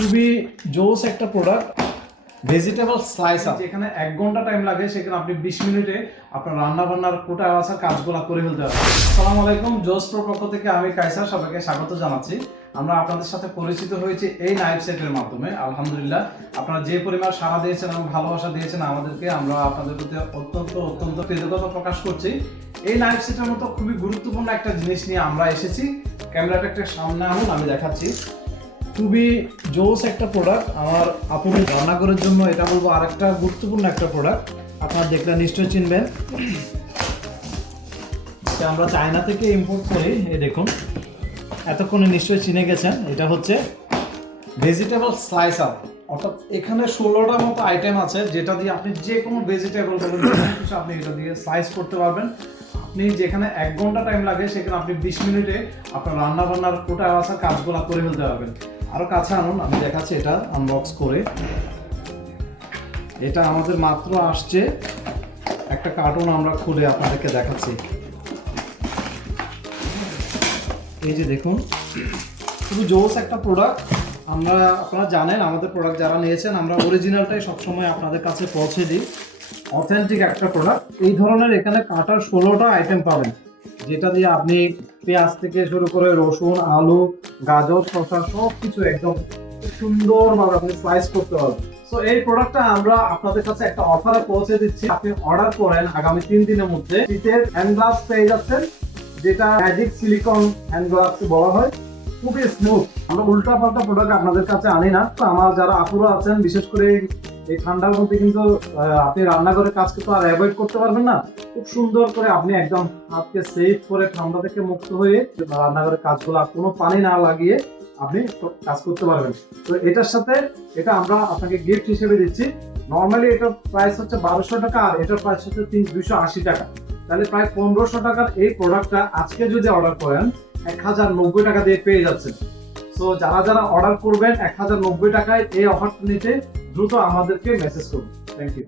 খুবই জোস একটা প্রোডাক্ট ভেজিটেবল যেখানে এক ঘণ্টা টাইম লাগে, সেখানে আপনি বিশ মিনিটে আপনার রান্না বান্নার কোটা কাজগুলো করে ফেলতে আলাইকুম, জোস পক্ষ থেকে আমি কাইসার সবাইকে স্বাগত জানাচ্ছি। আমরা আপনাদের সাথে পরিচিত হয়েছি এই নাইফ সেটের মাধ্যমে, আলহামদুলিল্লাহ। আপনারা যে পরিমাণ সাড়া দিয়েছেন এবং ভালোবাসা দিয়েছেন আমাদেরকে, আমরা আপনাদের প্রতি অত্যন্ত অত্যন্ত কৃতজ্ঞতা প্রকাশ করছি। এই নাইফ সেটের মতো খুবই গুরুত্বপূর্ণ একটা জিনিস নিয়ে আমরা এসেছি। ক্যামেরাটা একটা সামনে আনুন, আমি দেখাচ্ছি। খুবই জোস একটা প্রোডাক্ট আমার আপুর রান্নাঘরের জন্য এটা বলব আরেকটা গুরুত্বপূর্ণ একটা প্রোডাক্ট আপনারা দেখলে নিশ্চয়ই চিনবেন। আমরা চায়না থেকে ইম্পোর্ট করি, এই দেখুন, এতক্ষণে নিশ্চয়ই চিনে গেছেন, এটা হচ্ছে ভেজিটেবল স্লাইসার অর্থাৎ এখানে ষোলোটার মতো আইটেম আছে, যেটা দিয়ে আপনি যে কোনো ভেজিটেবল কিছু আপনি এটা দিয়ে স্লাইস করতে পারবেন। আপনি যেখানে এক ঘণ্টা টাইম লাগে, সেখানে আপনি বিশ মিনিটে আপনার রান্না বান্নার কোটা বাছার কাজগুলো করে ফেলতে পারবেন। আরও কাছে আনুন, আমি দেখাচ্ছি এটা আনবক্স করে। এটা আমাদের মাত্র আসছে। একটা কার্টুন আমরা খুলে আপনাদেরকে দেখাচ্ছি। এই যে দেখুন, খুবই জোস একটা প্রোডাক্ট আমরা, আপনারা জানেন, আমাদের প্রোডাক্ট যারা নিয়েছেন, আমরা অরিজিনালটাই সবসময় আপনাদের কাছে পৌঁছে দিই। অথেন্টিক একটা প্রোডাক্ট এই ধরনের এখানে কাটার ষোলোটা আইটেম পাবেন। যেটা দিয়ে আপনি পেঁয়াজ থেকে শুরু করে রসুন, আলু, গাজর, শসা সব কিছু একদম সুন্দরভাবে আপনি স্লাইস করতে পারবেন। তো এই প্রোডাক্টটা আমরা আপনাদের কাছে একটা অফারে পৌঁছে দিচ্ছি। আপনি অর্ডার করেন আগামী তিন দিনের মধ্যে। শীতের হ্যান্ড গ্লাভস পেয়ে যাচ্ছেন, যেটা ম্যাজিক সিলিকন হ্যান্ড গ্লাভস বলা হয়। খুবই স্মুথ আমরা উল্টা পাল্টা প্রোডাক্ট আপনাদের কাছে আনি না। তো আমার যারা আপুরা আছেন, বিশেষ করে এই ঠান্ডার মধ্যে কিন্তু আপনি রান্নাঘরে কাজ কিন্তু আর অ্যাভয়েড করতে পারবেন না। খুব সুন্দর করে আপনি একদম হাতকে সেভ করে ঠান্ডা থেকে মুক্ত হয়ে রান্নাঘরের কাজগুলো কোনো পানি না লাগিয়ে আপনি কাজ করতে পারবেন। তো এটার সাথে এটা আমরা আপনাকে গিফট হিসেবে দিচ্ছি। নর্মালি এটার প্রাইস হচ্ছে বারোশো টাকা আর এটার প্রাইস হচ্ছে তিন দুইশো আশি টাকা। তাহলে প্রায় পনেরোশো টাকার এই প্রোডাক্টটা আজকে যদি অর্ডার করেন এক হাজার নব্বই টাকা দিয়ে পেয়ে যাচ্ছেন। তো যারা যারা অর্ডার করবেন এক হাজার নব্বই টাকায় এই অফারটা নিতে দ্রুত আমাদেরকে মেসেজ করুন। Thank you